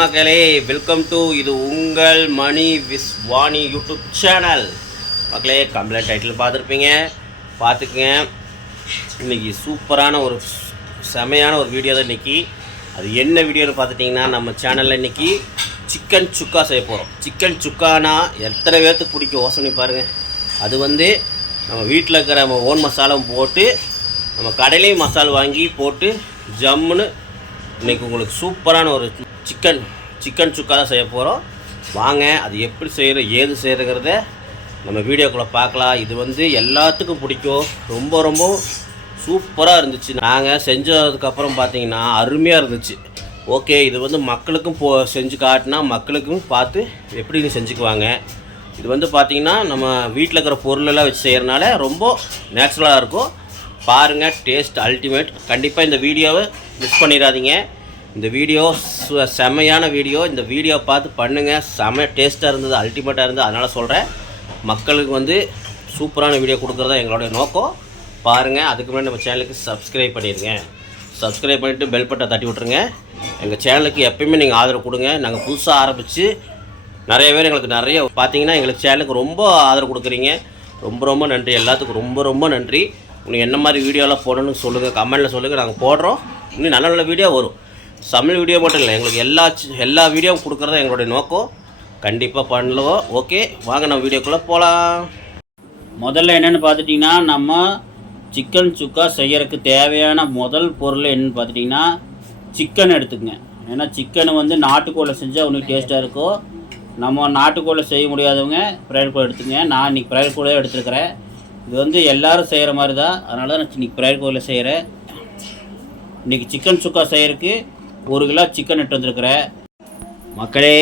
மக்களே welcome to இது உங்கள் Mani with Vani YouTube channel. மக்களே கம்ப்ளைண்ட் டைட்டில் பார்த்துருப்பீங்க. பார்த்துக்குங்க. இன்னைக்கு சூப்பரான ஒரு செமையான ஒரு வீடியோ தான் இன்றைக்கி அது என்ன வீடியோன்னு பார்த்துட்டிங்கன்னா நம்ம சேனலில் இன்னைக்கு சிக்கன் சுக்கா செய்ய போகிறோம் சிக்கன் சுக்கானா எத்தனை பேர்த்துக்கு பிடிக்கும்? யோசனை பாருங்கள் அது வந்து நம்ம வீட்டில் இருக்கிற நம்ம ஓன் மசாலாவும் போட்டு நம்ம கடையிலையும் மசாலா வாங்கி போட்டு ஜம்முன்னு இன்றைக்கி உங்களுக்கு சூப்பரான ஒரு சிக்கன் சிக்கன் சுக்கா தான் செய்ய போகிறோம் வாங்க அது எப்படி செய்கிற ஏது செய்கிறங்கிறத நம்ம வீடியோக்குள்ளே பார்க்கலாம். இது வந்து எல்லாத்துக்கும் பிடிக்கும். ரொம்ப ரொம்ப சூப்பராக இருந்துச்சு. நாங்கள் செஞ்சதுக்கப்புறம் பார்த்தீங்கன்னா அருமையாக இருந்துச்சு. ஓகே இது வந்து மக்களுக்கும் போ செஞ்சு காட்டினா மக்களுக்கும் பார்த்து எப்படி செஞ்சுக்குவாங்க. இது வந்து பார்த்தீங்கன்னா நம்ம வீட்டில் இருக்கிற பொருளெல்லாம் வச்சு செய்கிறனால ரொம்ப நேச்சுரலாக இருக்கும். பாருங்கள் டேஸ்ட் அல்டிமேட் கண்டிப்பாக இந்த வீடியோவை மிஸ் பண்ணிடாதீங்க. இந்த வீடியோ சு- செமையான வீடியோ இந்த வீடியோ பார்த்து பண்ணுங்கள் செம டேஸ்ட்டாக இருந்தது அல்டிமேட்டாக இருந்தது. அதனால் சொல்கிறேன் மக்களுக்கு வந்து சூப்பரான வீடியோ கொடுக்குறது எங்களுடைய நோக்கம். பாருங்கள் அதுக்கு முன்னாடி நம்ம சேனலுக்கு சப்ஸ்கிரைப் பண்ணிடுங்க சப்ஸ்கிரைப் பண்ணிவிட்டு பெல் பட்டை தட்டி விட்ருங்க எங்கள் சேனலுக்கு எப்பயுமே நீங்கள் ஆதரவு கொடுங்க. நாங்கள் புதுசாக ஆரம்பித்து நிறைய பேர் எங்களுக்கு நிறைய பார்த்தீங்கன்னா எங்களுக்கு சேனலுக்கு ரொம்ப ஆதரவு கொடுக்குறீங்க. ரொம்ப ரொம்ப நன்றி. எல்லாத்துக்கும் ரொம்ப ரொம்ப நன்றி. உங்களுக்கு என்ன மாதிரி வீடியோலாம் போடணும்னு சொல்லுங்கள் கமெண்டில் சொல்லுங்கள் நாங்கள் போடுறோம். இன்னும் நல்ல நல்ல வீடியோ வரும். சமையல் வீடியோ மட்டும் இல்லை எங்களுக்கு எல்லா எல்லா வீடியோவும் கொடுக்குறது எங்களுடைய நோக்கம். கண்டிப்பாக பண்ணுவோம். ஓகே வாங்க நம்ம வீடியோக்குள்ளே போகலாம் முதல்ல என்னென்னு பார்த்துட்டிங்கன்னா நம்ம சிக்கன் சுக்கா செய்யறதுக்கு தேவையான முதல் பொருள் என்னன்னு பார்த்துட்டிங்கன்னா சிக்கன் எடுத்துக்கங்க. ஏன்னா சிக்கன் வந்து நாட்டுக்கோழி செஞ்சால் உனக்கு டேஸ்ட்டாக இருக்கும் நம்ம நாட்டுக்கோழி செய்ய முடியாதவங்க பிரைவேட் கோழி எடுத்துங்க நான் இன்றைக்கி பிரைவேட் கோழியே எடுத்துருக்கிறேன். இது வந்து எல்லோரும் செய்கிற மாதிரி தான் அதனால தான் நான் இன்றைக்கி பிரைவேட் கோழியில் செய்கிறேன் இன்றைக்கி சிக்கன் சுக்கா செய்கிறதுக்கு ஒரு கிலோ சிக்கன் எடுத்து வந்திருக்கிறேன். மக்களே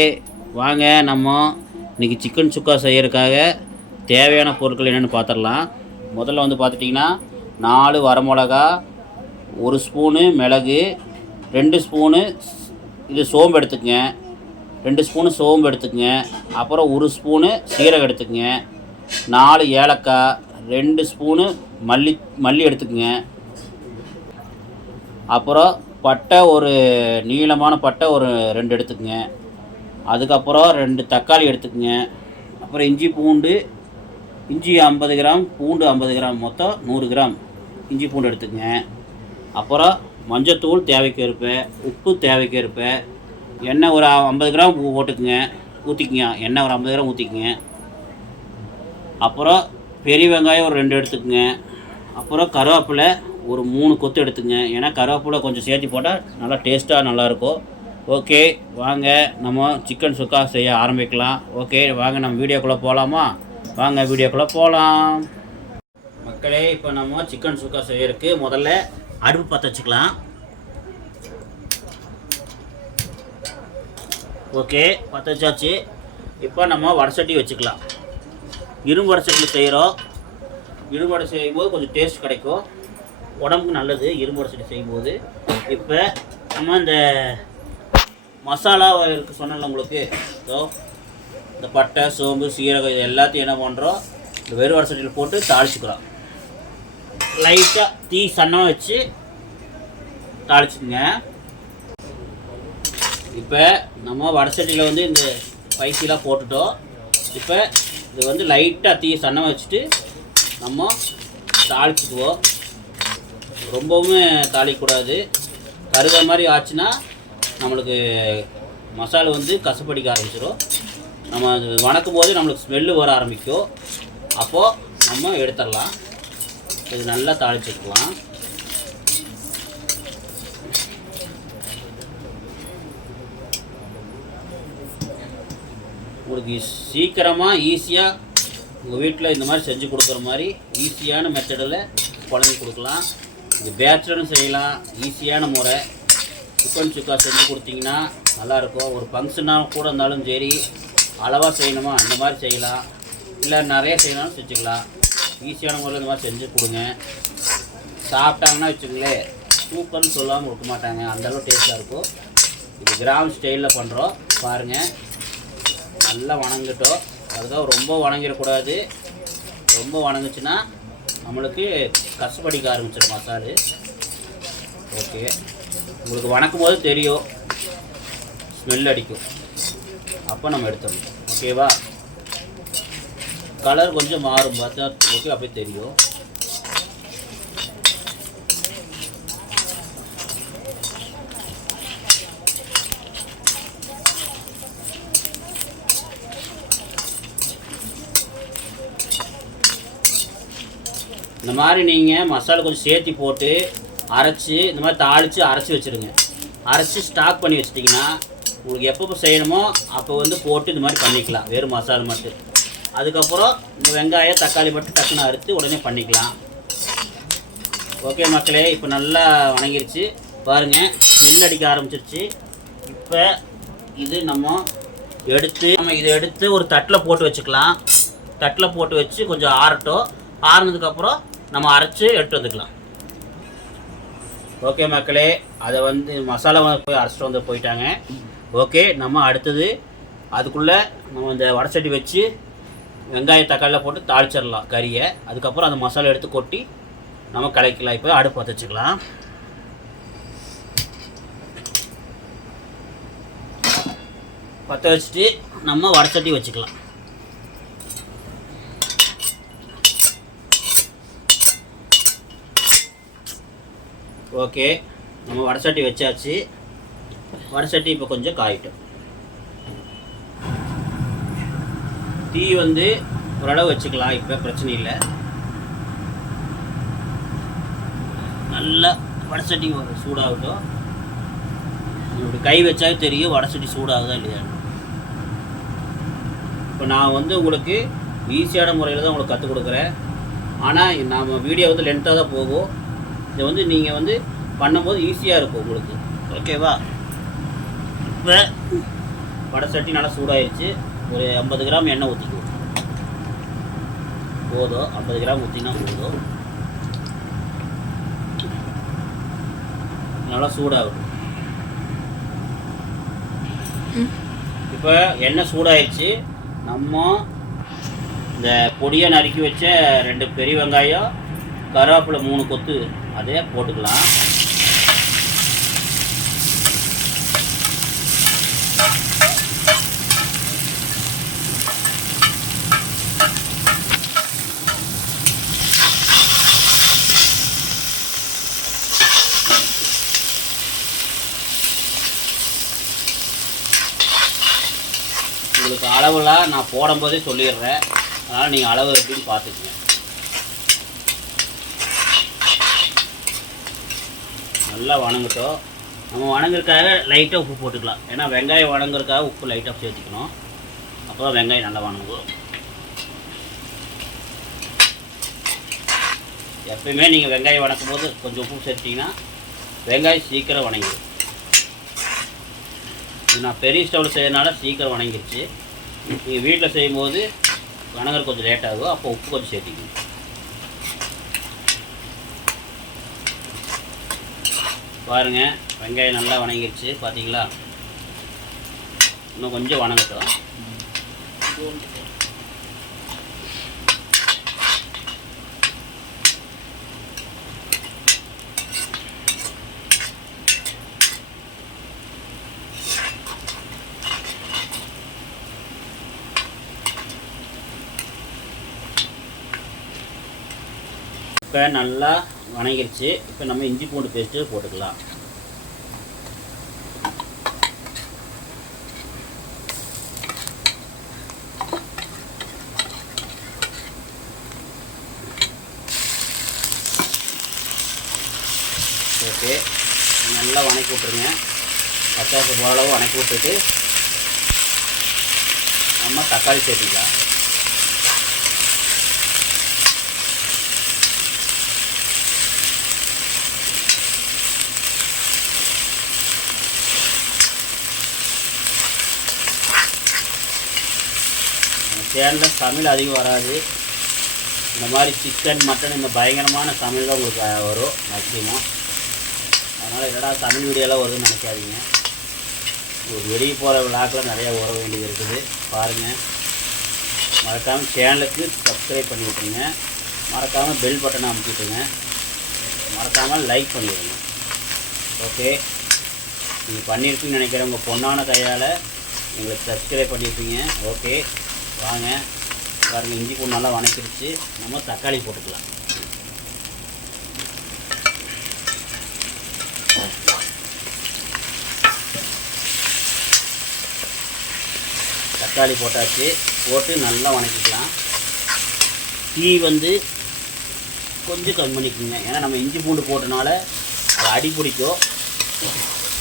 வாங்க நம்ம இன்றைக்கி சிக்கன் சுக்கா செய்யறதுக்காக தேவையான பொருட்கள் என்னென்னு பார்த்துடலாம் முதல்ல வந்து பார்த்துட்டிங்கன்னா நாலு வரமிளகா ஒரு ஸ்பூனு மிளகு ரெண்டு ஸ்பூனு இது சோம்பு எடுத்துக்கங்க. ரெண்டு ஸ்பூனு சோம்பு எடுத்துக்கங்க. அப்புறம் ஒரு ஸ்பூனு சீரகம் எடுத்துக்கங்க. நாலு ஏலக்காய் ரெண்டு ஸ்பூனு மல்லி மல்லி எடுத்துக்கங்க. அப்புறம் பட்டை ஒரு நீளமான பட்டை ஒரு ரெண்டு எடுத்துக்கங்க. அதுக்கப்புறம் ரெண்டு தக்காளி எடுத்துக்கங்க. அப்புறம் இஞ்சி பூண்டு இஞ்சி ஐம்பது கிராம் பூண்டு ஐம்பது கிராம் மொத்தம் நூறு கிராம் இஞ்சி பூண்டு எடுத்துக்கங்க. அப்புறம் மஞ்சத்தூள் தேவைக்கு இருப்பேன் உப்பு தேவைக்கு இருப்பேன் எண்ணெய் ஒரு ஐம்பது கிராம் போட்டுக்குங்க. ஊற்றிக்குங்க எண்ணெய் ஒரு ஐம்பது கிராம் ஊற்றிக்குங்க அப்புறம் பெரிய வெங்காயம் ஒரு ரெண்டு எடுத்துக்கங்க. அப்புறம் கருவேப்பிலை ஒரு மூணு கொத்து எடுத்துங்க. ஏன்னா கருவேப்பிலை கொஞ்சம் சேர்த்து போட்டால் நல்லா டேஸ்ட்டாக நல்லாயிருக்கும். ஓகே வாங்க. நம்ம சிக்கன் சுக்கா செய்ய ஆரம்பிக்கலாம். ஓகே வாங்க நம்ம வீடியோக்குள்ளே போகலாமா வாங்க வீடியோக்குள்ளே போகலாம் மக்களே இப்போ நம்ம சிக்கன் சுக்கா செய்யறதுக்கு முதல்ல அடுப்பு பற்ற வச்சுக்கலாம். ஓகே பற்ற வச்சாச்சு. இப்போ நம்ம வடசட்டி வச்சுக்கலாம். இரும்பு வடசட்டியில் செய்கிறோம் இரும்பு வடை செய்யும்போது கொஞ்சம் டேஸ்ட் கிடைக்கும். உடம்புக்கு நல்லது இரும்பு வடசட்டி செய்யும்போது. இப்போ நம்ம இந்த மசாலா இருக்கு சொன்னல உங்களுக்கு. ஸோ இந்த பட்டை சோம்பு சீரகம் இது எல்லாத்தையும் என்ன பண்ணுறோம் இந்த வெறும் வடசட்டியில் போட்டு தாளிச்சுக்கிறோம். லைட்டாக தீ சன்னம் வச்சு தாளிச்சுக்குங்க. இப்போ நம்ம வடசட்டியில் வந்து இந்த ஸ்பைசிலாம் போட்டுட்டோம். இப்போ இது வந்து லைட்டாக தீ சன்னம் வச்சுட்டு நம்ம தாளிச்சுக்குவோம். ரொம்பவும் தாளிக்கக்கூடாது கருத மாதிரி ஆச்சுன்னா நம்மளுக்கு மசாலா வந்து கசப்படிக்க ஆரம்பிச்சிடும் நம்ம அது வணக்கும் போது நம்மளுக்கு ஸ்மெல்லு வர ஆரம்பிக்கும். அப்போது நம்ம எடுத்துடலாம். இது நல்லா தாளிச்சுக்கலாம் உங்களுக்கு சீக்கிரமாக ஈஸியாக உங்கள் வீட்டில் இந்த மாதிரி செஞ்சு கொடுக்குற மாதிரி ஈஸியான மெத்தடில் குழம்பு கொடுக்கலாம். இது பேச்சுலரும் செய்யலாம். ஈஸியான முறை. சிக்கன் சுக்கா செஞ்சு கொடுத்தீங்கன்னா நல்லாயிருக்கும். ஒரு ஃபங்க்ஷனாக கூட இருந்தாலும் சரி அளவாக செய்யணுமா அந்த மாதிரி செய்யலாம். இல்லை நிறைய செய்யணும்னு செஞ்சுக்கலாம். ஈஸியான முறையில் இந்த மாதிரி செஞ்சு கொடுங்க. சாப்பிட்டாங்கன்னா வச்சுக்கங்களேன் சூப்பர்னு சொல்லாமல் கொடுக்க மாட்டாங்க. அந்தளவு டேஸ்ட்டாக இருக்கும். இது கிராம் ஸ்டைலில் பண்ணுறோம் பாருங்கள் நல்லா வணங்கட்டும். அதுதான் ரொம்ப வணங்கிடக்கூடாது. ரொம்ப வணங்குச்சுன்னா நம்மளுக்கு கசப்படிக்க ஆரம்பிச்சிடும் மசாலு ஓகே உங்களுக்கு வணக்கும் போது தெரியும். ஸ்மெல் அடிக்கும். அப்போ நம்ம எடுத்துடணும் ஓகேவா கலர் கொஞ்சம் மாறும். பார்த்தா ஓகே அப்படியே தெரியும். இந்த மாதிரி நீங்கள் மசாலா கொஞ்சம் சேர்த்து போட்டு அரைச்சி இந்த மாதிரி தாளித்து அரைச்சி வச்சுருங்க. அரைச்சி ஸ்டாக் பண்ணி வச்சிட்டிங்கன்னா உங்களுக்கு எப்போ செய்யணுமோ அப்போ வந்து போட்டு இந்த மாதிரி பண்ணிக்கலாம். வெறும் மசாலா மட்டும். அதுக்கப்புறம் இந்த வெங்காயம் தக்காளி மட்டும் டக்குன்னு அறுத்து உடனே பண்ணிக்கலாம். ஓகே மக்களே இப்போ நல்லா வணங்கிருச்சு. பாருங்கள் நெல் அடிக்க ஆரம்பிச்சிருச்சு. இப்போ இது நம்ம எடுத்து நம்ம இதை எடுத்து ஒரு தட்டில் போட்டு வச்சுக்கலாம். தட்டில் போட்டு வச்சு கொஞ்சம் ஆறட்டும். ஆறுனதுக்கப்புறம் நம்ம அரைச்சி எடுத்து வந்துக்கலாம். ஓகே மக்களே அதை வந்து மசாலா வந்து போய் அரைச்சிட்டு வந்து போயிட்டாங்க. ஓகே நம்ம அடுத்தது அதுக்குள்ளே நம்ம இந்த வடச்சட்டி வச்சு வெங்காயம் தக்காளியில் போட்டு தாளிச்சிடலாம் கறியை. அதுக்கப்புறம் அந்த மசாலா எடுத்து கொட்டி நம்ம கலைக்கலாம் இப்போ அடுப்பு பற்ற வச்சுக்கலாம். பற்ற வச்சுட்டு நம்ம வடச்சட்டி வச்சுக்கலாம். ஓகே. நம்ம வடசட்டி வச்சாச்சு. வடசட்டி இப்போ கொஞ்சம் காயிட்டும். தீ வந்து ஓரளவு வச்சுக்கலாம் இப்போ பிரச்சனை இல்லை. நல்லா வடசட்டி ஒரு சூடாகட்டும். இப்படி கை வச்சாலும் தெரியும் வடசட்டி சூடாகுதா இல்லையா இப்போ நான் வந்து உங்களுக்கு ஈஸியான முறையில் தான் உங்களுக்கு கற்றுக் கொடுக்குறேன். ஆனால் நம்ம வீடியோ வந்து லென்த்தாக தான் போகும். இதை வந்து நீங்கள் வந்து பண்ணும்போது ஈஸியாக இருக்கும் உங்களுக்கு. ஓகேவா இப்போ வடை சட்டி நல்லா சூடாயிருச்சு. ஒரு ஐம்பது கிராம் எண்ணெய் ஊற்றிக்குவோம் போதும். ஐம்பது கிராம் ஊற்றினா போதும். நல்லா சூடாகும் இப்போ எண்ணெய் சூடாயிடுச்சு நம்ம இந்த பொடியை நறுக்கி வச்ச ரெண்டு பெரிய வெங்காயம் கருவேப்பிலை மூணு கொத்து அதே போட்டுக்கலாம். உங்களுக்கு அளவுலாம் நான் போடும்போதே சொல்லிடுறேன். அதனால் நீங்கள் அளவு எப்படின்னு பார்த்துக்குங்க. நல்லா வணங்கட்டும். நம்ம வணங்குறதுக்காக லைட்டாக உப்பு போட்டுக்கலாம். ஏன்னா வெங்காயம் வணங்குறதுக்காக உப்பு லைட்டாக சேர்த்துக்கணும். அப்போ தான் வெங்காயம் நல்லா வணங்கும். எப்பயுமே நீங்கள் வெங்காயம் வணக்கும் போது கொஞ்சம் உப்பு சேர்த்திங்கன்னா வெங்காயம் சீக்கிரம் வணங்கிடும். இது நான் பெரிய ஸ்டவ்வில் செய்யறதுனால சீக்கிரம் வணங்கிடுச்சு நீங்கள் வீட்டில் செய்யும்போது வணங்குறது கொஞ்சம் லேட் ஆகும். அப்போ உப்பு கொஞ்சம் சேர்த்திக்கணும். பாருங்க வெங்காயம் நல்லா வணங்கிடுச்சு பார்த்தீங்களா இன்னும் கொஞ்சம் வணங்கட்டும். இப்போ நல்லா வணங்கிருச்சு. இப்போ நம்ம இஞ்சி பூண்டு பேஸ்ட்டு போட்டுக்கலாம். ஓகே. நல்லா வணக்கி விட்ருங்க பச்சாசு அளவு வணக்கி விட்டுட்டு நம்ம தக்காளி சேர்த்துக்கலாம். சேனலில் சமையல் அதிகம் வராது. இந்த மாதிரி சிக்கன் மட்டன் இந்த பயங்கரமான சமையல் தான் உங்களுக்கு வரும் மேக்ஸிமம் அதனால் என்னடா தமிழ் வீடியோலாம் வருதுன்னு நினைக்காதீங்க. ஒரு வெளியே போகிற விழாக்கெலாம் நிறையா உற வேண்டியது இருக்குது. பாருங்கள் மறக்காமல் சேனலுக்கு சப்ஸ்கிரைப் பண்ணி விட்டுருங்க. மறக்காமல் பெல் பட்டனை அமுக்கிட்டுங்க மறக்காமல் லைக் பண்ணிடுங்க ஓகே நீங்கள் பண்ணியிருக்குன்னு நினைக்கிறேன். உங்கள் பொண்ணான கையால் எங்களுக்கு சப்ஸ்கிரைப் பண்ணியிருப்பீங்க ஓகே வாங்க. பாருங்க இஞ்சி பூண்டு நல்லா வணக்கிடுச்சு. நம்ம தக்காளி போட்டுக்கலாம். தக்காளி போட்டாச்சு. போட்டு நல்லா வணக்கிக்கலாம். டீ வந்து கொஞ்சம் கம்மி பண்ணிக்கோங்க. ஏன்னா நம்ம இஞ்சி பூண்டு போட்டனால அது அடி பிடிக்கும்.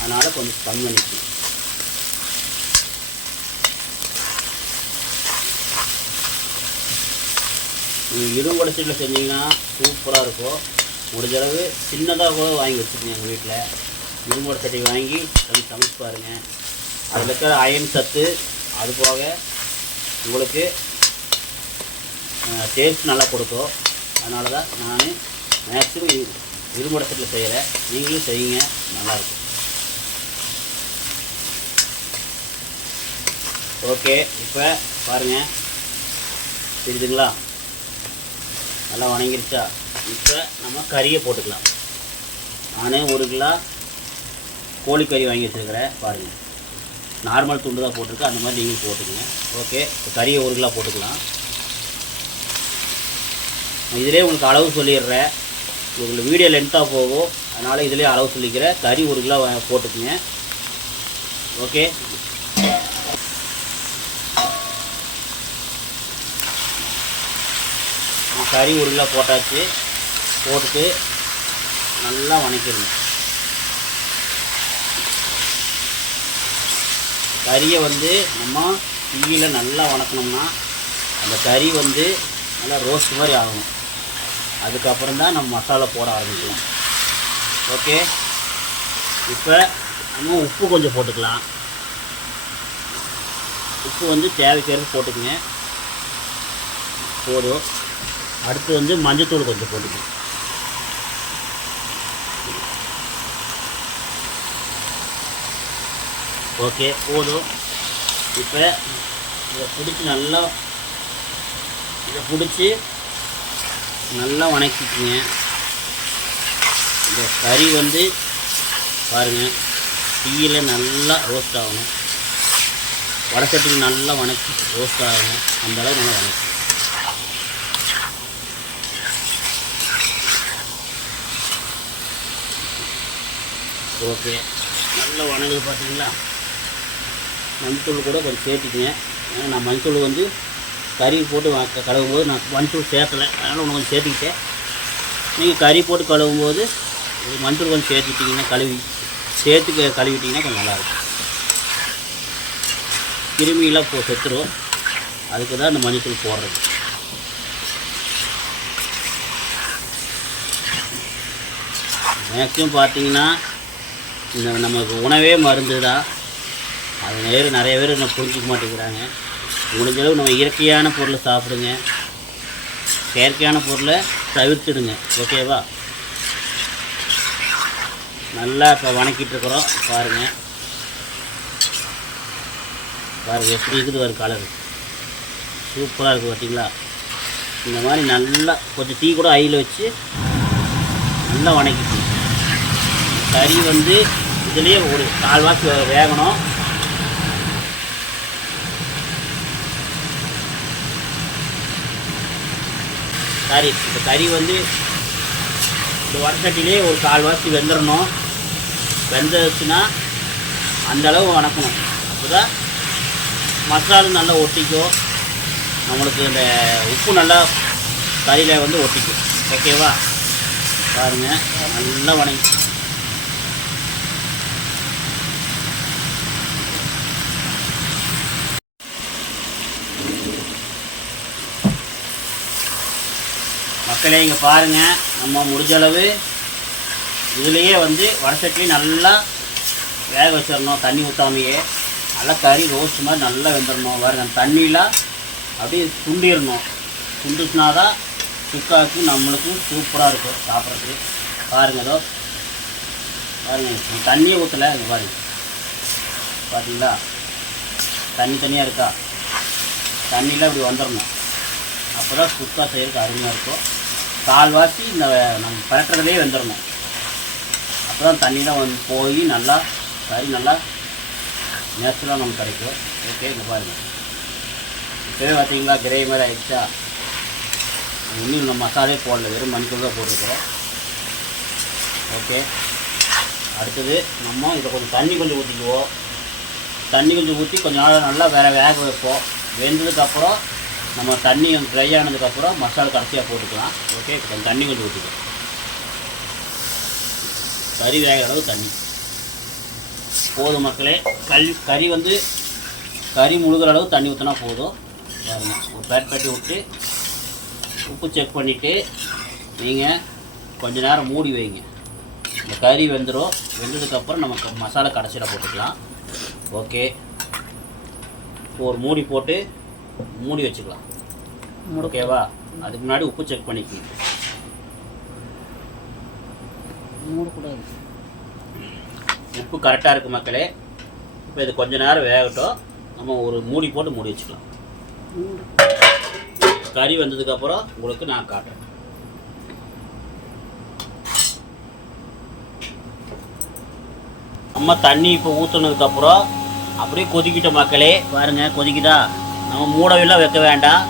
அதனால் கொஞ்சம் கம்மி பண்ணிக்கணும் இரும்பு சீட்டில் செஞ்சீங்கன்னா சூப்பராக இருக்கும். முடிஞ்சளவு சின்னதாக கூட வாங்கி வச்சுக்கோங்க எங்கள் வீட்டில் இரும்பு சட்டி வாங்கி கொஞ்சம் சமைச்சு பாருங்கள் அதில் இருக்கிற அயன் சத்து அது போக உங்களுக்கு டேஸ்ட் நல்லா கொடுக்கும். அதனால தான் நான் மேக்ஸிமம் இரும்பு சட்டில் செய்கிறேன் நீங்களும் செய்யுங்க நல்லாயிருக்கும் ஓகே இப்போ பாருங்கள் தெரியுதுங்களா? நல்லா வணங்கிருச்சா? இப்போ நம்ம கறியை போட்டுக்கலாம். நானே ஒரு கிலோ கோழிக்கறி வாங்கி வச்சுருக்கிறேன் பாருங்கள் நார்மல் துண்டு தான் போட்டிருக்கு அந்த மாதிரி நீங்கள் போட்டுக்கங்க. ஓகே இப்போ கறியை ஒரு கிலோ போட்டுக்கலாம். இதிலே உங்களுக்கு அளவு சொல்லிடுறேன். உங்களுக்கு வீடியோ லென்த்தாக போகும். அதனால் இதிலே அளவு சொல்லிக்கிறேன். கறி ஒரு கிலோ போட்டுக்குங்க. ஓகே கறி ஒரு போட்டாச்சு போட்டுட்டு நல்லா வணக்கிடணும். கறியை வந்து நம்ம தீயில் நல்லா வணக்கணும்னா அந்த கறி வந்து நல்லா ரோஸ்ட் மாதிரி ஆகணும். அதுக்கப்புறம் தான் நம்ம மசாலா போட ஆரம்பிக்கலாம். ஓகே? இப்போ நம்ம உப்பு கொஞ்சம் போட்டுக்கலாம். உப்பு வந்து தேவைக்கேற்ப போட்டுக்கங்க. போதும். அடுத்து வந்து மஞ்சத்தூள் கொஞ்சம் போட்டுக்கணும். ஓகே போதும். இப்போ இதை பிடிச்சி நல்லா இதை பிடிச்சி நல்லா வணக்கிக்குங்க. இந்த கறி வந்து பாருங்கள் டீயில் நல்லா ரோஸ்ட் ஆகணும். வடசட்டியில் நல்லா வணக்கி ரோஸ்ட் ஆகணும். அந்த நல்லா வணக்கி ஓகே. நல்ல வணங்குது பார்த்தீங்களா? மஞ்சள் கூட கொஞ்சம் சேர்த்துக்குங்க. ஏன்னா நான் மஞ்சள் வந்து கறி போட்டு கழுவும் போது நான் மஞ்சள் சேர்த்தலை. அதனால் ஒன்று கொஞ்சம் சேர்த்துக்கிட்டேன். நீங்கள் கறி போட்டு கழுவும் போது மஞ்சள் கொஞ்சம் சேர்த்துக்கிட்டிங்கன்னா கழுவி சேர்த்து கழுவிட்டிங்கன்னா கொஞ்சம் நல்லாயிருக்கும். கிருமியெல்லாம் போ செத்துரும். அதுக்கு தான் இந்த மஞ்சள் போடுறது. மேக்ஸிமம் பார்த்தீங்கன்னா நமக்கு உணவே மருந்து தான் அது நேரு நிறைய பேர் என்ன புரிஞ்சிக்க மாட்டேங்கிறாங்க. முடிஞ்ச அளவு நம்ம இயற்கையான பொருளை சாப்பிடுங்க. செயற்கையான பொருளை தவிர்த்துடுங்க. ஓகேவா நல்லா இப்போ வணக்கிட்டுருக்குறோம் பாருங்கள் பாருங்கள் எப்படி இருக்குது ஒரு கலர் சூப்பராக இருக்குது பார்த்தீங்களா இந்த மாதிரி நல்லா கொஞ்சம் டீ கூட ஐயில் வச்சு நல்லா வணக்கிட்டு கறி வந்து இதுலேயே ஒரு கால்வாசி வே- வேகணும். கறி இந்த கறி வந்து இந்த வடசட்டிலே ஒரு கால்வாசி வெந்துடணும் வெந்துச்சுன்னா அந்த அளவு வணக்கணும். அப்போ தான் மசாலும் நல்லா ஒட்டிக்கும். நம்மளுக்கு இந்த உப்பு நல்லா கறியில் வந்து ஒட்டிக்கும். ஓகேவா? பாருங்கள் நல்லா வணங்கி மக்களே இங்கே பாருங்கள் நம்ம முடிஞ்சளவு இதுலேயே வந்து வடசட்டிலையும் நல்லா வேக வச்சிடணும் தண்ணி ஊற்றாமையே நல்லா கறி ரோஸ்ட் மாதிரி நல்லா வெந்துடணும் பாருங்கள் தண்ணியெலாம் அப்படியே துண்டிடணும். சுண்டுச்சுனா தான் சுக்காவுக்கு நம்மளுக்கும் சூப்பராக இருக்கும் சாப்பிட்றதுக்கு. பாருங்கள் ஏதோ பாருங்கள் தண்ணியே தண்ணியை ஊற்றலை இங்கே பாருங்கள் பார்த்தீங்களா தண்ணி தனியாக இருக்கா? தண்ணியில் இப்படி வந்துடணும். அப்போ தான் சுக்கா செய்கிறதுக்கு அருமையாக இருக்கும். கால்வாசி இந்த நம்ம பரட்டுறதுலேயே வெந்துடணும் அப்போ தான் தண்ணியில் வந்து போய் நல்லா கறி நல்லா நேச்சுரலாக நமக்கு கிடைக்கும். ஓகே இந்த பாருங்கள் இப்போவே பார்த்தீங்களா கிரேவி மாதிரி ஆகிடுச்சா இன்னும் நம்ம மசாலே போடல வெறும் மண்ணில் தான் போட்டிருக்கிறோம். ஓகே அடுத்தது நம்ம இதை கொஞ்சம் தண்ணி கொஞ்சம் ஊற்றிக்குவோம் தண்ணி கொஞ்சம் ஊற்றி கொஞ்சம் நாள் நல்லா வேற வேக வைப்போம். வெந்ததுக்கப்புறம் நம்ம தண்ணி ட்ரை ஆனதுக்கப்புறம் மசாலா கடைசியாக போட்டுக்கலாம். ஓகே இப்போ கொஞ்சம் தண்ணி கொஞ்சம் ஊற்றிக்கலாம் கறி வேகிற அளவு தண்ணி. போதும் மக்களே. கல் கறி வந்து கறி முழுகிற அளவு தண்ணி ஊற்றினா போதும். பாருங்க. ஒரு பேட் பேட்டி விட்டு உப்பு செக் பண்ணிவிட்டு நீங்கள் கொஞ்ச நேரம் மூடி வைங்க. இந்த கறி வெந்துடும் வெந்ததுக்கப்புறம் நம்ம மசாலா கடைசியில் போட்டுக்கலாம். ஓகே ஒரு மூடி போட்டு மூடி வச்சுக்கலாம். ஓகேவா அதுக்கு முன்னாடி உப்பு செக் பண்ணிக்கணும். மூடக்கூடாது உப்பு கரெக்டாக இருக்குது மக்களே. இப்போ இது கொஞ்ச நேரம் வேகட்டும். நம்ம ஒரு மூடி போட்டு மூடி வச்சுக்கலாம். கறி வந்ததுக்கப்புறம் உங்களுக்கு நான் காட்டுறேன். நம்ம தண்ணி இப்போ ஊற்றுனதுக்கப்புறம் அப்படியே கொதிக்கிட்ட மக்களே. பாருங்க கொதிக்குதா? நம்ம மூடவெல்லாம் வைக்க வேண்டாம்.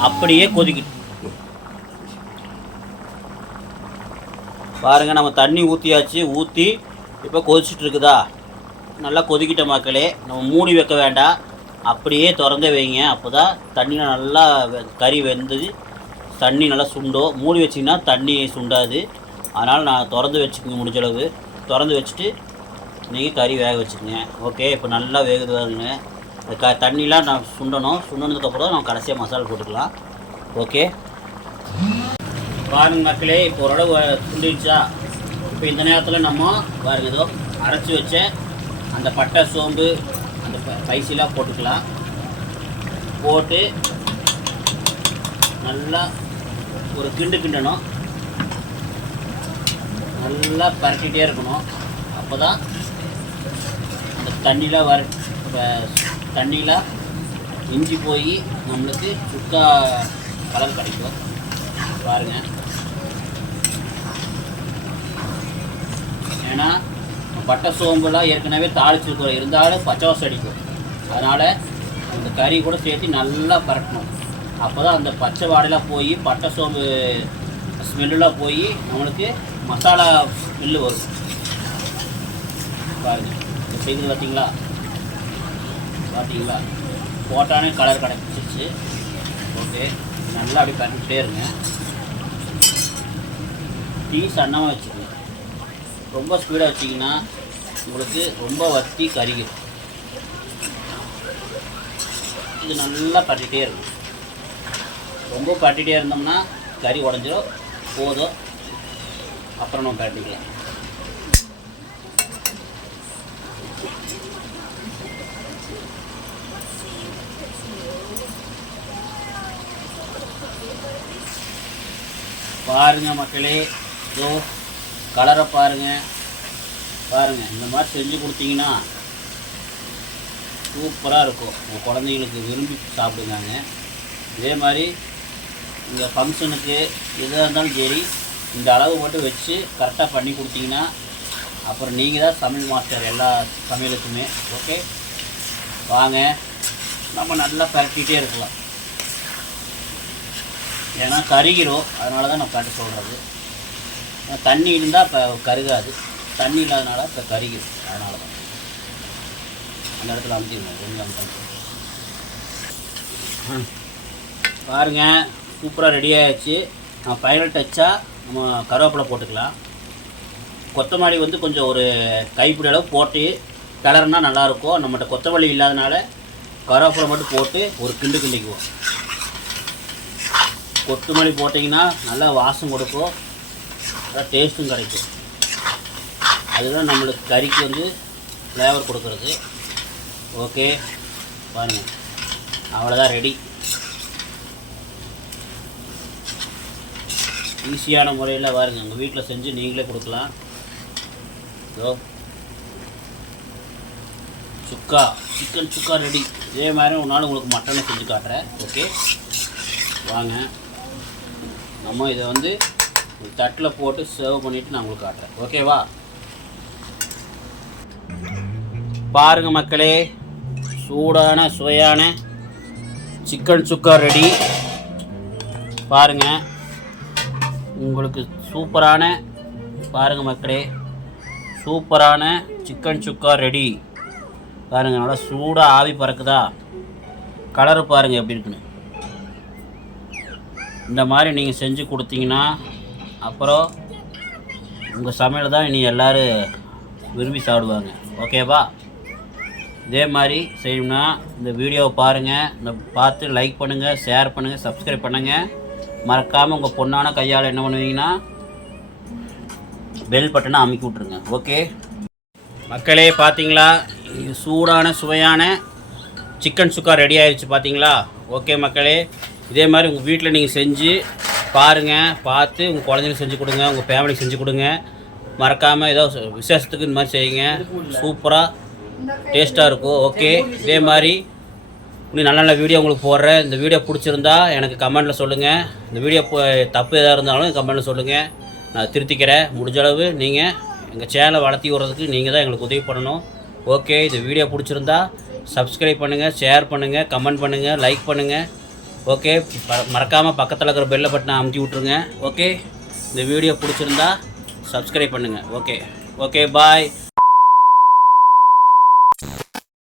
அப்படியே கொதிக்கிட்டு பாருங்க நம்ம தண்ணி ஊற்றியாச்சு ஊற்றி இப்போ கொதிச்சிட்டு இருக்குதா நல்லா கொதிக்கிட்ட மக்களே நம்ம மூடி வைக்க வேண்டாம். அப்படியே திறந்தே வைங்க. அப்போ தான் தண்ணியில் நல்லா வெ- கறி வெந்து தண்ணி நல்லா சுண்டும் மூடி வச்சிங்கன்னா தண்ணி சுண்டாது. அதனால் நான் திறந்து வச்சுக்கோங்க முடிஞ்சளவு திறந்து வச்சுட்டு நீங்கள் கறி வேக வச்சுக்கோங்க. ஓகே இப்போ நல்லா வேகுது பாருங்க. க தண்ணிலாம் நான் சுண்டணும். சுண்டனதுக்கப்புறம் நம்ம கடைசியாக மசாலா போட்டுக்கலாம். ஓகே? பாருங்க மக்களே இப்போ ஓரளவு சுண்டிடுச்சா இப்போ இந்த நேரத்தில் நம்ம பாருங்க ஏதோ அரைச்சி வச்ச அந்த பட்டை சோம்பு அந்த பைசிலாம் ஸ்பைசிலாம் போட்டுக்கலாம். போட்டு நல்லா ஒரு கிண்டு கிண்டணும். நல்லா பரட்டிகிட்டே இருக்கணும். அப்போ தான் அந்த தண்ணியில் வர தண்ணியில் இஞ்சி போய் நம்மளுக்கு சுக்கா கலர் கிடைக்கும். பாருங்க. ஏன்னா பட்டை சோம்புலாம் ஏற்கனவே தாளிச்சிருக்கிறோம் இருந்தாலும் பச்சை வாசம் அடிக்கும். அதனால் அந்த கறி கூட சேர்த்து நல்லா பரட்டணும். அப்போ தான் அந்த பச்சை வாடையெல்லாம் போய் பட்டை சோம்பு ஸ்மெல்லாம் போய் நம்மளுக்கு மசாலா ஸ்மெல்லு வரும். பாருங்கள் செய்து பார்த்தீங்களா? பார்த்தீங்களா போட்டானே கலர் கிடச்சிருச்சு. ஓகே நல்லா அப்படி பண்ணிக்கிட்டே இருங்க. டீ சன்னமாக வச்சுக்கோங்க. ரொம்ப ஸ்பீடாக வச்சிங்கன்னா உங்களுக்கு ரொம்ப வத்தி கருகிடும் இது நல்லா பட்டிகிட்டே இருக்கும். ரொம்ப பட்டிகிட்டே இருந்தோம்னா கறி உடஞ்சிரும். போதும். அப்புறம் நம்ம பரட்டிக்கலாம். பாருங்கள் மக்களே. இதோ கலரை பாருங்கள் பாருங்கள் இந்த மாதிரி செஞ்சு கொடுத்தீங்கன்னா சூப்பராக இருக்கும். உங்கள் குழந்தைங்களுக்கு விரும்பி சாப்பிடுங்க இதே மாதிரி இந்த ஃபங்க்ஷனுக்கு எதாக இருந்தாலும் சரி இந்த அளவு மட்டும் வச்சு கரெக்டாக பண்ணி கொடுத்தீங்கன்னா அப்புறம் நீங்கள் தான் சமையல் மாஸ்டர் எல்லா சமையலுக்குமே ஓகே வாங்க நம்ம நல்லா பரட்டிகிட்டே இருக்கலாம். ஏன்னா கருகிரும் அதனால தான் நான் கட்டு சொல்கிறது தண்ணி இருந்தால் இப்போ கருகாது. தண்ணி இல்லாதனால இப்போ கருகிரும் அதனால தான் அந்த இடத்துல அமைச்சிருந்தேன் கொஞ்சம் அமைச்சு பாருங்க சூப்பராக ரெடி ஆயாச்சு. நான் ஃபைனல் டச்சாக நம்ம கருவேப்பிலை போட்டுக்கலாம். கொத்தமல்லி வந்து கொஞ்சம் ஒரு கைப்பிடி அளவு போட்டு கிளறுனா நல்லாயிருக்கும் நம்மகிட்ட கொத்தமல்லி இல்லாதனால கருவேப்பிலை மட்டும் போட்டு ஒரு கிண்டு கிண்டிக்குவோம். கொத்தமல்லி போட்டிங்கன்னா நல்லா வாசம் கொடுக்கும். நல்லா டேஸ்ட்டும் கிடைக்கும். அதுதான் நம்மளுக்கு கறிக்கு வந்து ஃப்ளேவர் கொடுக்குறது. ஓகே பாருங்கள் அவ்வளோதான் ரெடி ஈஸியான முறையில் பாருங்கள் உங்கள் வீட்டில் செஞ்சு நீங்களே கொடுக்கலாம். இதோ. சுக்கா. சிக்கன் சுக்கா ரெடி இதே மாதிரி ஒரு நாள் உங்களுக்கு மட்டனை செஞ்சு காட்டுறேன். ஓகே வாங்க. நம்ம இதை வந்து ஒரு தட்டில் போட்டு சர்வ் பண்ணிவிட்டு நான் உங்களுக்கு காட்டுறேன். ஓகேவா பாருங்கள் மக்களே சூடான சுவையான சிக்கன் சுக்கா ரெடி பாருங்கள் உங்களுக்கு சூப்பரான பாருங்கள் மக்களே சூப்பரான சிக்கன் சுக்கா ரெடி பாருங்கள் நல்லா சூடாக ஆவி பறக்குதா? கலரு பாருங்கள் எப்படி இருக்குன்னு. இந்த மாதிரி நீங்கள் செஞ்சு கொடுத்தீங்கன்னா அப்புறம் உங்கள் சமையல் தான் இனி எல்லோரும் விரும்பி சாப்பிடுவாங்க. ஓகேவா? இதே மாதிரி செய்யணும்னா இந்த வீடியோவை பாருங்கள் இந்த பார்த்து லைக் பண்ணுங்கள் ஷேர் பண்ணுங்கள் சப்ஸ்கிரைப் பண்ணுங்கள் மறக்காமல் உங்கள் பொண்ணான கையால் என்ன பண்ணுவீங்கன்னா பெல் பட்டனை அமைக்கி விட்ருங்க ஓகே? மக்களே பார்த்தீங்களா சூடான சுவையான சிக்கன் சுக்கா ரெடி ஆயிடுச்சு பார்த்தீங்களா ஓகே மக்களே. இதே மாதிரி உங்கள் வீட்டில் நீங்கள் செஞ்சு பாருங்கள் பார்த்து உங்கள் குழந்தைங்களுக்கு செஞ்சு கொடுங்க உங்கள் ஃபேமிலிக்கு செஞ்சு கொடுங்க. மறக்காமல் ஏதோ விசேஷத்துக்கு இந்த மாதிரி செய்யுங்க. சூப்பராக டேஸ்ட்டாக இருக்கும். ஓகே. இதே மாதிரி இன்னும் நல்ல நல்ல வீடியோ உங்களுக்கு போடுறேன். இந்த வீடியோ பிடிச்சிருந்தா எனக்கு கமெண்ட்டில் சொல்லுங்கள் இந்த வீடியோ தப்பு எதாக இருந்தாலும் கமெண்ட்டில் சொல்லுங்கள் நான் திருத்திக்கிறேன். முடிஞ்சளவு நீங்கள் எங்கள் சேனலை வளர்த்தி விடுறதுக்கு நீங்கள் தான் எங்களுக்கு உதவி பண்ணணும். ஓகே. இந்த வீடியோ பிடிச்சிருந்தா சப்ஸ்கிரைப் பண்ணுங்கள் ஷேர் பண்ணுங்கள் கமெண்ட் பண்ணுங்கள் லைக் பண்ணுங்கள் ஓகே மறக்காமல் பக்கத்தில் இருக்கிற பெல்லை பட்டனை அமுத்தி விட்ருங்க ஓகே? இந்த வீடியோ பிடிச்சிருந்தா சப்ஸ்கிரைப் பண்ணுங்கள் ஓகே? Okay bye